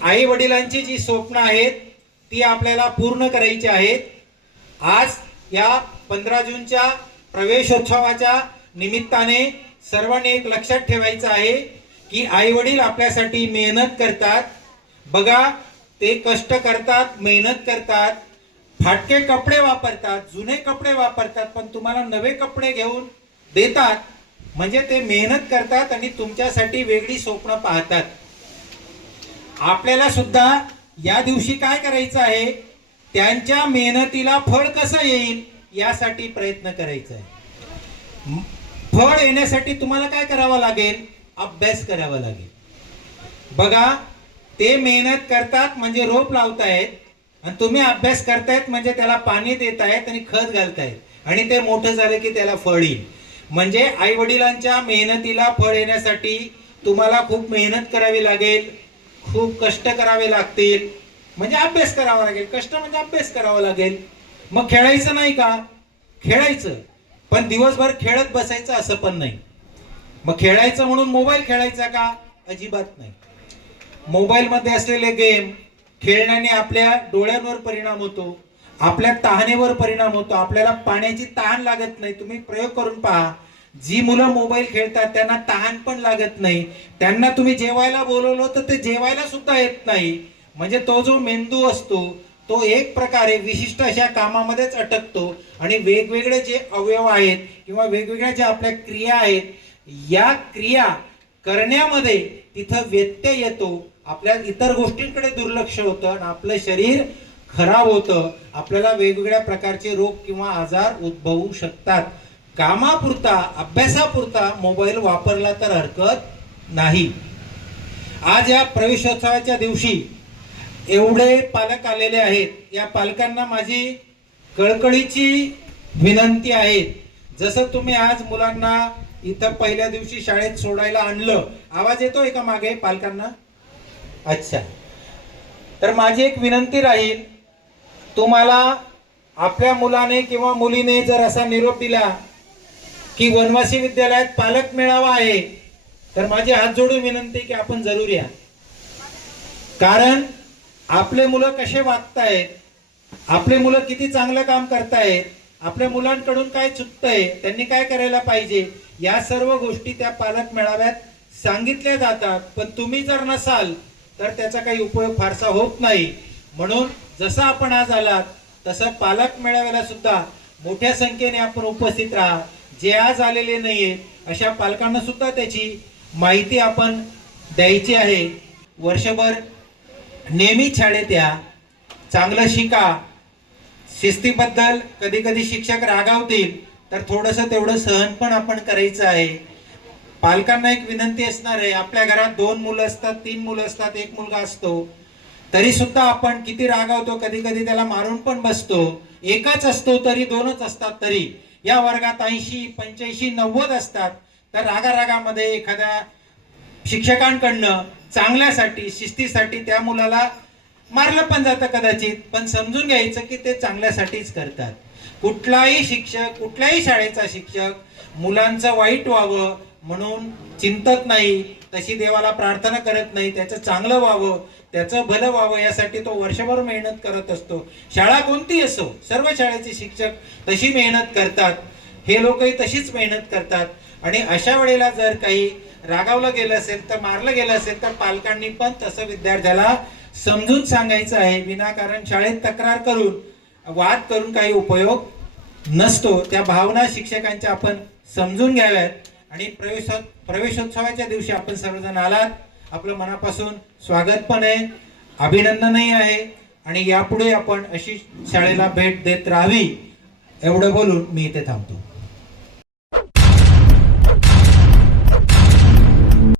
आई वडिलांची जी स्वप्न आहेत ती आपल्याला पूर्ण करायची आहेत। आज या 15 जूनच्या प्रवेशोत्सवाच्या निमित्ताने सर्वांनी एक लक्षात ठेवायचं आहे की आई वडील आपल्यासाठी मेहनत करतात। बघा, ते कष्ट करतात, मेहनत करतात, फाटके कपडे वापरतात, जुने कपडे वापरतात, पण तुम्हाला नवे कपडे घेऊन देतात। म्हणजे ते मेहनत करतात आणि तुमच्यासाठी वेगळी स्वप्न पाहतात। आपल्याला सुद्धा या दिवशी काय करायचं आहे, त्यांच्या मेहनतीला फळ कसं येईल यासाठी प्रयत्न करायचा आहे। फळ येण्यासाठी तुम्हाला काय करावं लागेल, अभ्यास करावा लागेल। बघा, ते मेहनत करतात म्हणजे रोप लावतायत आणि तुम्ही अभ्यास करतायत म्हणजे त्याला पाणी देतायत आणि खत घालतायत आणि ते मोठं झालं की त्याला फळ येईल। म्हणजे आई वडिलांच्या मेहनतीला फळ येण्यासाठी तुम्हाला खूप मेहनत करावी लागेल, खूप कष्ट करावे लागतील, म्हणजे अभ्यास करावा लागेल। कष्ट म्हणजे अभ्यास करावा लागेल। मग खेळायचं नाही का, खेळायचं, पण दिवसभर खेळत बसायचं असं पण नाही। मग खेळायचं म्हणून मोबाईल खेळायचा का, अजिबात नाही। मोबाईल मध्ये असलेले गेम खेळण्याने आपल्या डोळ्यांवर परिणाम होतो, आपल्या तहानेवर परिणाम होतो, आपल्याला पाण्याची तहान लागत नाही। तुम्ही प्रयोग करून पहा, जी मुलं मोबाईल खेळतात त्यांना तहान पण लागत नाही। त्यांना तुम्ही जेवायला बोलवलं तर ते जेवायला सुद्धा येत नाही। म्हणजे तो जो मेंदू असतो तो एक प्रकारे विशिष्ट अशा कामामध्येच अटकतो आणि वेगवेगळे जे अवयव आहेत किंवा वेगवेगळ्या ज्या आपल्या क्रिया आहेत, या क्रिया करण्यामध्ये तिथं व्यत्यय येतो। आपल्या इतर गोष्टींकडे दुर्लक्ष होतं आणि आपलं शरीर खराब होतं। आपल्याला वेगवेगळ्या प्रकारचे रोग किंवा आजार उद्भवू शकतात। कामापुरता, अभ्यासापुरता मोबाईल वापरला तर हरकत नाही। आज या प्रवेशोत्सवाच्या दिवशी एवढे पालक आलेले आहेत। या पालकांना माझी कळकळीची विनंती आहे, जसं तुम्ही आज मुलांना इथं पहिल्या दिवशी शाळेत सोडायला आणलं, आवाज येतोय का मागे पालकांना? अच्छा, तर माझी एक विनंती राहील, तुम्हाला आपल्या मुलाने किंवा मुलीने जर असा निरोप दिला की वनवासी विद्यालयात पालक मेळावा आहे, तर माझी हात जोडून विनंती की आपण जरूर या। कारण आपले मुलं कसे वागतायत, आपले मुलं किती चांगलं काम करतायत, आपल्या मुलांकडून काय चुकतंय, त्यांनी काय करायला पाहिजे, या सर्व गोष्टी त्या पालक मेळाव्यात सांगितल्या जातात। पण तुम्ही जर नसाल तर त्याचा काही उपयोग फारसा होत नाही। म्हणून जसं आपण आज आलात तसं पालक मेळाव्याला सुद्धा मोठ्या संख्येने आपण उपस्थित राहा। जे आज आलेले नाहीये अशा पालकांना सुद्धा त्याची माहिती आपण द्यायची आहे। वर्षभर नेहमी शाळेत या, चांगलं शिका। शिस्तीबद्दल कधी कधी शिक्षक रागावतील तर थोडंसं तेवढं सहन पण आपण करायचं आहे। पालकांना एक विनंती असणार आहे, आपल्या घरात 2 मुलं असतात, 3 मुलं असतात, 1 मुलगा असतो, तरी सुद्धा आपण किती रागावतो, कधी कधी त्याला मारून पण बसतो। एकच असतो तरी 2च असतात, तरी या वर्गात 80, 85, 90 असतात, तर रागारागामध्ये एखाद्या शिक्षकांकडनं चांगल्यासाठी, शिस्तीसाठी त्या मुलाला मारलं पण जातं कदाचित, पण समजून घ्यायचं की ते चांगल्यासाठीच करतात। कुठलाही शिक्षक, कुठल्याही शाळेचा शिक्षक मुलांचं वाईट व्हावं म्हणून चिंतत नाही, तशी देवाला प्रार्थना करत नाही, त्याचं चांगलं व्हावं, त्याचं भलं व्हावं यासाठी तो वर्षभर मेहनत करत असतो। शाळा कोणती असो, सर्व शाळेचे शिक्षक तशी मेहनत करतात, हे लोकही तशीच मेहनत करतात। आणि अशा वेळेला जर काही रागावलं गेलं असेल तर, मारलं गेलं असेल तर पालकांनी पण तसं विद्यार्थ्याला समजून सांगायचं आहे। विनाकारण शाळेत तक्रार करून, वाद करून काही उपयोग नसतो। त्या भावना शिक्षकांच्या आपण समजून घ्याव्यात। आणि प्रवेशोत्सवाच्या दिवशी आपण सर्वजण आलात, आपलं मनापासून स्वागत पण आहे, अभिनंदनही आहे आणि यापुढे आपण अशी शाळेला भेट देत राहावी, एवढं बोलून मी इथे थांबतो।